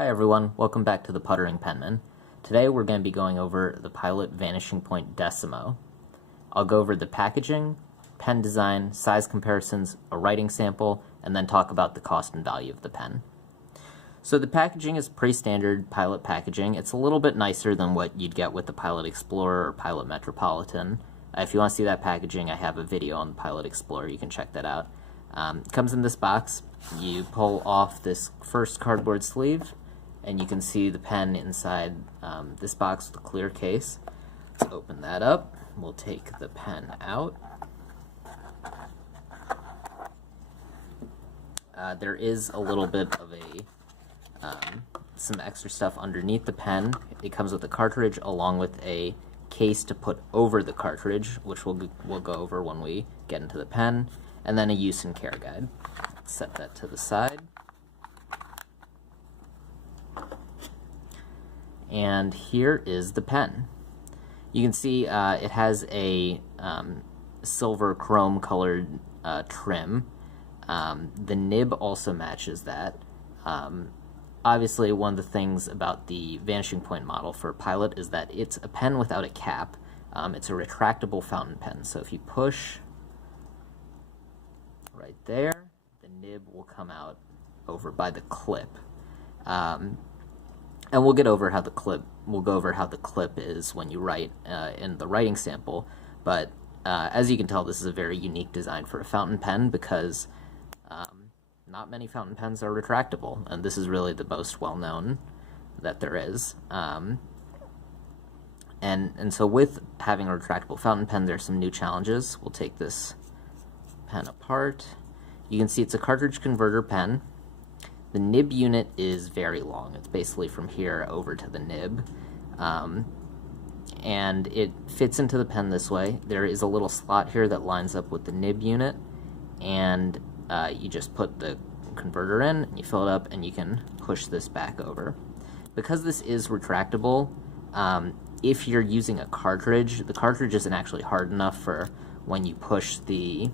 Hi everyone, welcome back to the Puttering Penman. Today we're going to be going over the Pilot Vanishing Point Decimo. I'll go over the packaging, pen design, size comparisons, a writing sample, and then talk about the cost and value of the pen. So the packaging is pretty standard Pilot packaging. It's a little bit nicer than what you'd get with the Pilot Explorer or Pilot Metropolitan. If you want to see that packaging, I have a video on the Pilot Explorer, you can check that out. It comes in this box. You pull off this first cardboard sleeve, and you can see the pen inside this box with a clear case. Let's open that up. We'll take the pen out. There is a little bit of some extra stuff underneath the pen. It comes with a cartridge along with a case to put over the cartridge, which we'll go over when we get into the pen, and then a use and care guide. Set that to the side. And here is the pen. You can see it has a silver chrome colored trim. The nib also matches that. Obviously, one of the things about the Vanishing Point model for Pilot is that it's a pen without a cap. It's a retractable fountain pen, so if you push right there, the nib will come out over by the clip. And we'll go over how the clip is when you write in the writing sample. But as you can tell, this is a very unique design for a fountain pen because not many fountain pens are retractable, and this is really the most well-known that there is. And so with having a retractable fountain pen, there's some new challenges. We'll take this pen apart. You can see it's a cartridge converter pen. The nib unit is very long. It's basically from here over to the nib. And it fits into the pen this way. There is a little slot here that lines up with the nib unit, and you just put the converter in, and you fill it up, and you can push this back over. Because this is retractable, if you're using a cartridge, the cartridge isn't actually hard enough for when you push the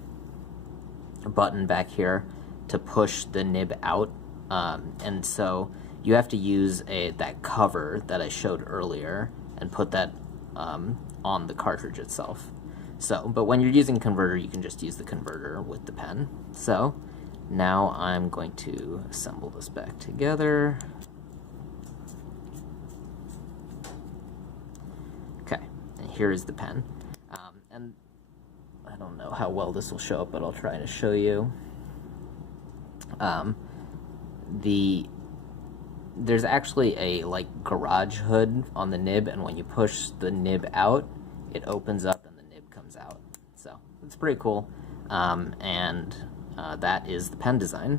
button back here to push the nib out. And so you have to use that cover that I showed earlier and put that on the cartridge itself. But when you're using converter, you can just use the converter with the pen. So now I'm going to assemble this back together. Okay, and here is the pen. And I don't know how well this will show up, but I'll try to show you. There's actually a garage hood on the nib, and when you push the nib out, it opens up and the nib comes out. So it's pretty cool. That is the pen design.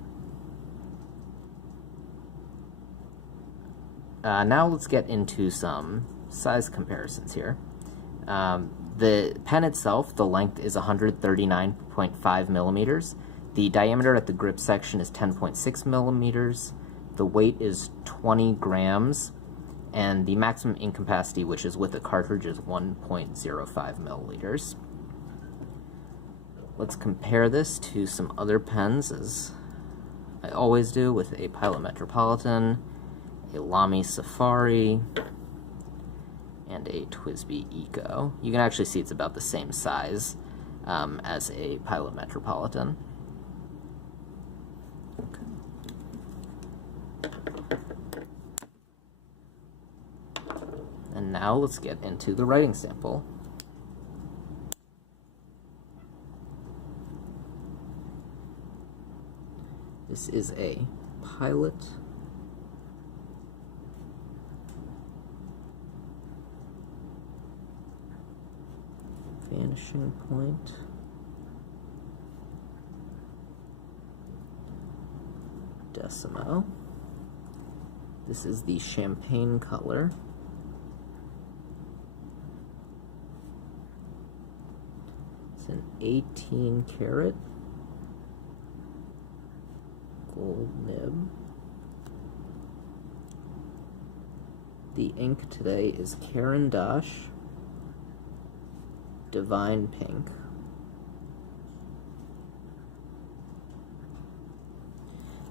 Now let's get into some size comparisons here. The pen itself, the length is 139.5 millimeters. The diameter at the grip section is 10.6 millimeters. The weight is 20 grams. And the maximum ink capacity, which is with the cartridge, is 1.05 milliliters. Let's compare this to some other pens, as I always do, with a Pilot Metropolitan, a Lamy Safari, and a TWSBI Eco. You can actually see it's about the same size as a Pilot Metropolitan. And now let's get into the writing sample. This is a Pilot Vanishing Point Decimo. This is the champagne color. It's an 18 karat gold nib. The ink today is Caran d'Ache Divine Pink.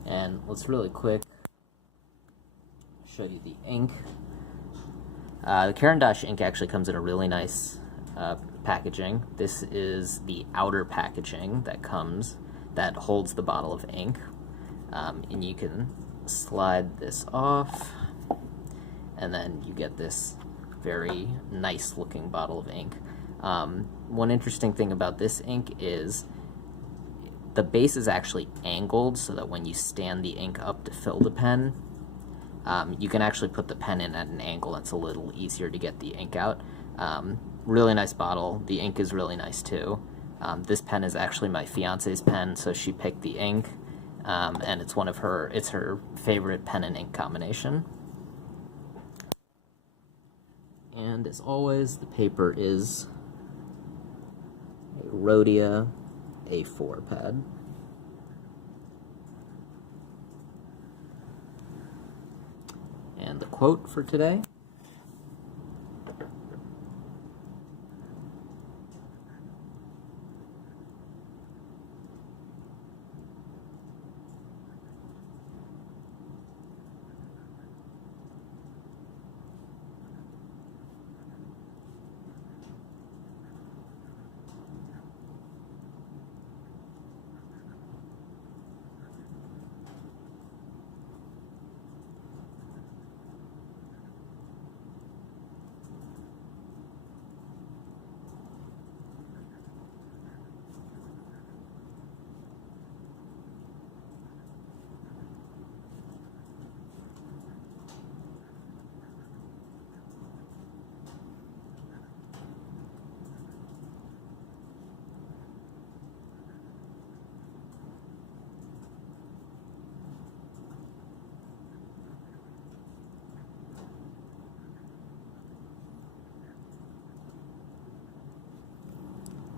And let's really quick show you the ink. The Caran d'Ache ink actually comes in a really nice packaging. This is the outer packaging that holds the bottle of ink, and you can slide this off, and then you get this very nice looking bottle of ink. One interesting thing about this ink is the base is actually angled so that when you stand the ink up to fill the pen, you can actually put the pen in at an angle, and it's a little easier to get the ink out. Really nice bottle. The ink is really nice too. This pen is actually my fiance's pen, so she picked the ink, and it's her favorite pen and ink combination. And as always, the paper is a Rhodia A4 pad. And the quote for today: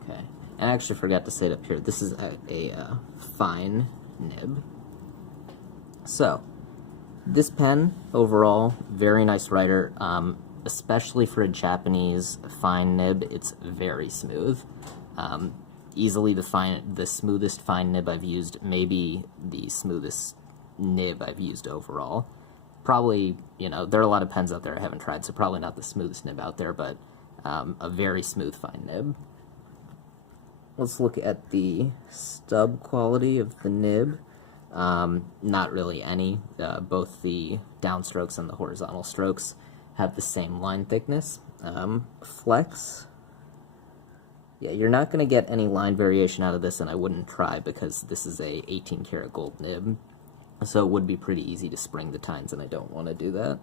okay. And I actually forgot to say it up here. This is a fine nib. So, this pen, overall, very nice writer. Especially for a Japanese fine nib, it's very smooth. Easily the smoothest fine nib I've used, maybe the smoothest nib I've used overall. Probably, there are a lot of pens out there I haven't tried, so probably not the smoothest nib out there, but a very smooth fine nib. Let's look at the stub quality of the nib. Not really any. Both the downstrokes and the horizontal strokes have the same line thickness. Flex. Yeah, you're not going to get any line variation out of this, and I wouldn't try because this is a 18 karat gold nib. So it would be pretty easy to spring the tines, and I don't want to do that.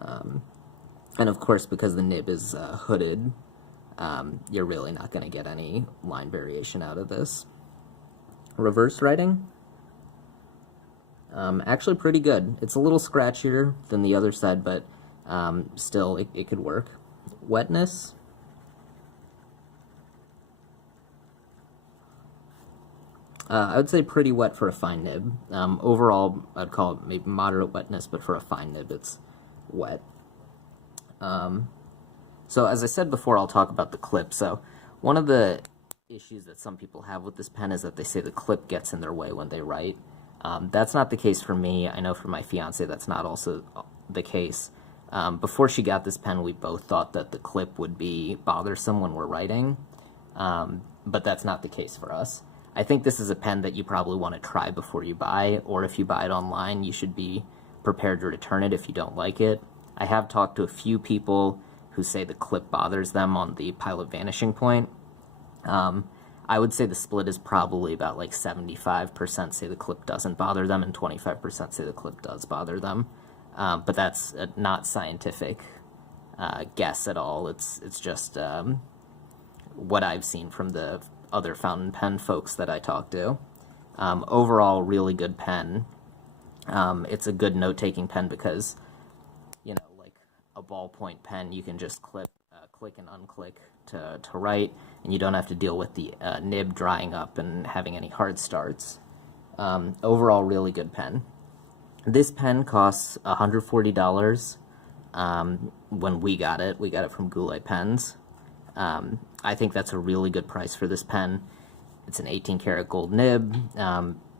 And of course, because the nib is hooded, you're really not going to get any line variation out of this. Reverse writing, actually pretty good. It's a little scratchier than the other side, but still it could work. Wetness, I would say pretty wet for a fine nib. Overall, I'd call it maybe moderate wetness, but for a fine nib, it's wet. So as I said before, I'll talk about the clip. So one of the issues that some people have with this pen is that they say the clip gets in their way when they write. That's not the case for me. I know for my fiance that's not also the case. Before she got this pen, we both thought that the clip would be bothersome when we're writing, but that's not the case for us. I think this is a pen that you probably want to try before you buy, or if you buy it online, you should be prepared to return it if you don't like it. I have talked to a few people who say the clip bothers them on the Pilot Vanishing Point. I would say the split is probably about like 75% say the clip doesn't bother them and 25% say the clip does bother them. But that's a not scientific guess at all. It's just what I've seen from the other fountain pen folks that I talk to. Overall, really good pen. It's a good note-taking pen because, like a ballpoint pen, you can just click and unclick to write, and you don't have to deal with the nib drying up and having any hard starts. Overall, really good pen. This pen costs $140 when we got it. We got it from Goulet Pens. I think that's a really good price for this pen. It's an 18 karat gold nib,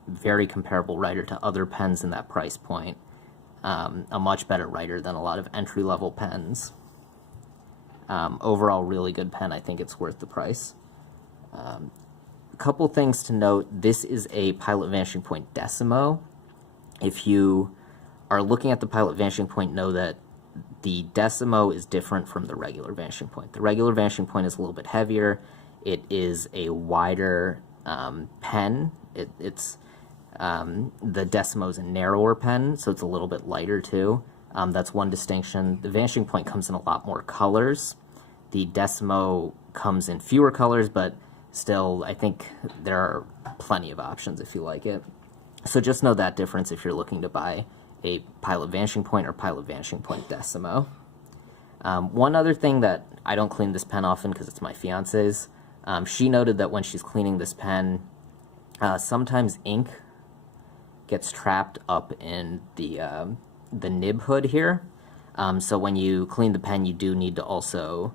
very comparable writer to other pens in that price point. a much better writer than a lot of entry-level pens. Overall, really good pen. I think it's worth the price. A couple things to note. This is a Pilot Vanishing Point Decimo. If you are looking at the Pilot Vanishing Point, know that the Decimo is different from the regular Vanishing Point. The regular Vanishing Point is a little bit heavier. It is a wider pen. The Decimo is a narrower pen, so it's a little bit lighter too. That's one distinction. The Vanishing Point comes in a lot more colors. The Decimo comes in fewer colors, but still, I think there are plenty of options if you like it. So just know that difference if you're looking to buy a Pilot Vanishing Point or Pilot Vanishing Point Decimo. One other thing that I don't clean this pen often because it's my fiance's, she noted that when she's cleaning this pen, sometimes ink gets trapped up in the nib hood here. So when you clean the pen, you do need to also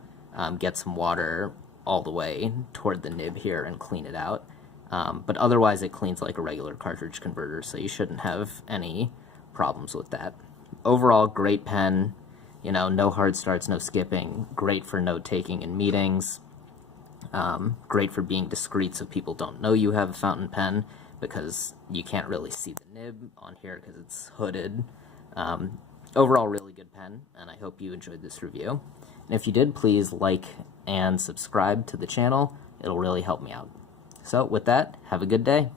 get some water all the way toward the nib here and clean it out. But otherwise it cleans like a regular cartridge converter, so you shouldn't have any problems with that. Overall, great pen, you know, no hard starts, no skipping, great for note-taking in meetings, great for being discreet so people don't know you have a fountain pen because you can't really see the nib on here because it's hooded. Overall, really good pen, and I hope you enjoyed this review. And if you did, please like and subscribe to the channel. It'll really help me out. So with that, have a good day.